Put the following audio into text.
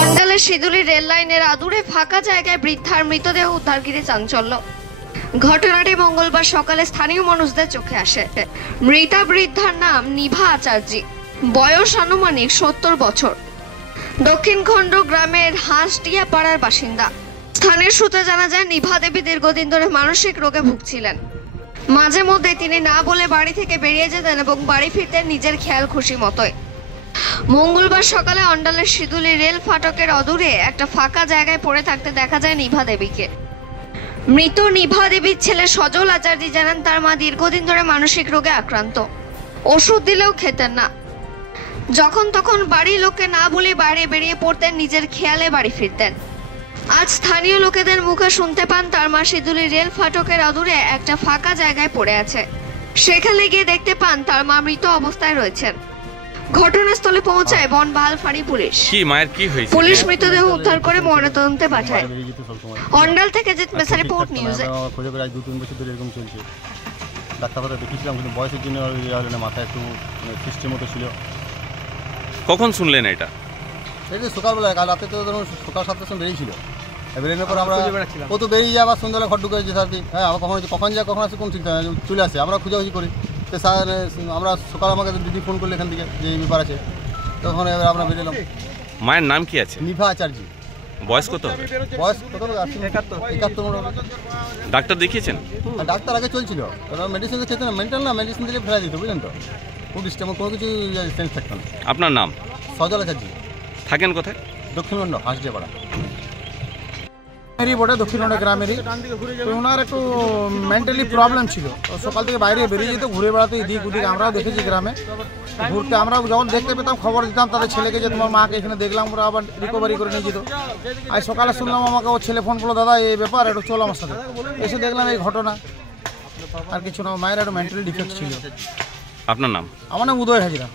অন্ডালের Sinduli rail লাইনের আদুরে ফাঁকা জায়গায় বৃদ্ধার মৃতদেহ উদ্ধার ঘিরে চাঞ্চল্য। ঘটনাটি মঙ্গলবার সকালে স্থানীয় মানুষদের চোখে আসে। মৃতা বৃদ্ধার নাম নিভা আচার্যি, বয়স আনুমানিক 70 বছর, দক্ষিণখণ্ড গ্রামের হাঁসডিয়া পাড়ার বাসিন্দা। স্থানীয় সূত্রে জানা যায়, নিভা দেবী দীর্ঘদিন ধরে মানসিক রোগে ভুগছিলেন। মাঝে মধ্যে তিনি না বলে বাড়ি থেকে বেরিয়ে যেতেন এবং বাড়ি ফিরতেন নিজের খেয়াল খুশি মতোই। মঙ্গলবার সকালে অন্ডালের সিঁদুলি রেল ফাটকের অদূরে একটা ফাঁকা জায়গায় পড়ে থাকতে দেখা যায় নিভা দেবীকে। মৃত নিভা দেবীর ছেলে সজল আচার্যি জানান, তার মা দীর্ঘদিন ধরে মানসিক রোগে আক্রান্ত, ওষুধ দিলেও খেতেন না। যখন তখন বাড়ির লোককে না বলে বাইরে বেরিয়ে পড়তেন, নিজের খেয়ালে বাড়ি ফিরতেন। আজ স্থানীয় লোকেদের মুখে শুনতে পান তার মা সিঁদুলি রেল ফাটকের অদূরে একটা ফাঁকা জায়গায় পড়ে আছে। সেখানে গিয়ে দেখতে পান তার মা মৃত অবস্থায় রয়েছেন। ঘটনাস্থলে পৌঁছায় বনবাহাল ফাঁড়ি পুলিশ। পুলিশ মৃতদেহ উদ্ধার করে ময়নাতদন্তে পাঠায়। অন্ডাল থেকে জিৎ মেসা, রিপোর্ট নিউজে। খোঁজে প্রায় 2-3 বছর ধরে এরকম চলছে। ডাক্তারবাবু দেখিয়েছিলাম, কিন্তু বয়সের জন্য মাথায় একটু সিস্টেম মতো ছিল। কখন শুনলেন এটা? এটা সকালবেলা, কাল রাতে তো ধরুন সকাল 7টার সময় বেরিয়েছিল। বেরোনোর পর আমরা ও তো বেরিয়ে যায়, আবার সন্ধ্যাবেলা ঘর ঢুকে যেতে আর কি। হ্যাঁ, আবার কখন যায় কখন আসে কোন ঠিক চলে আসে, আমরা খোঁজাখুঁজি করি। তো স্যার আমরা সকাল আমাকে দিদি ফোন করলে এখান থেকে যে এই ব্যাপার আছে, তখন এবার আমরা বেরোলাম। মায়ের নাম কি আছে? নিভা আচার্যি। বয়স কত হবে? বয়স কত হবে? 71। ডাক্তার দেখিয়েছেন? ডাক্তার আগে চলছিল, মেডিসিন তো খেতে না, মেন্টাল না, মেডিসিন দিলে ফেলা দিত, বুঝলেন তো। খুব ডিস্টার্ব, কোনো কিছু সেন্স থাকতো না। আপনার নাম? সজল আচার্যি। থাকেন কোথায়? দক্ষিণখণ্ড হাঁসডিয়া পাড়া। মেরি বটে, দক্ষিণখণ্ড গ্রামেরই। তো ওনার একটু মেন্টালি প্রবলেম ছিল, সকাল থেকে বাইরে বেরিয়ে যেত, ঘুরে বেড়াতে এদিক ওদিক। আমরাও দেখেছি গ্রামে ঘুরতে, আমরা যখন দেখতে পেতাম খবর দিতাম তাদের ছেলেকে যে তোমার মাকে এখানে দেখলাম, ওরা আবার রিকভারি করে নিয়ে যেত। আজ সকালে শুনলাম, আমাকে ওর ছেলে ফোন করলো, দাদা এই ব্যাপার, একটু চলো আমার সাথে। এসে দেখলাম এই ঘটনা, আর কিছু না। মায়ের একটু মেন্টালি ডিফেক্ট ছিল। আপনার নাম? আমার নাম উদয় হাজরা।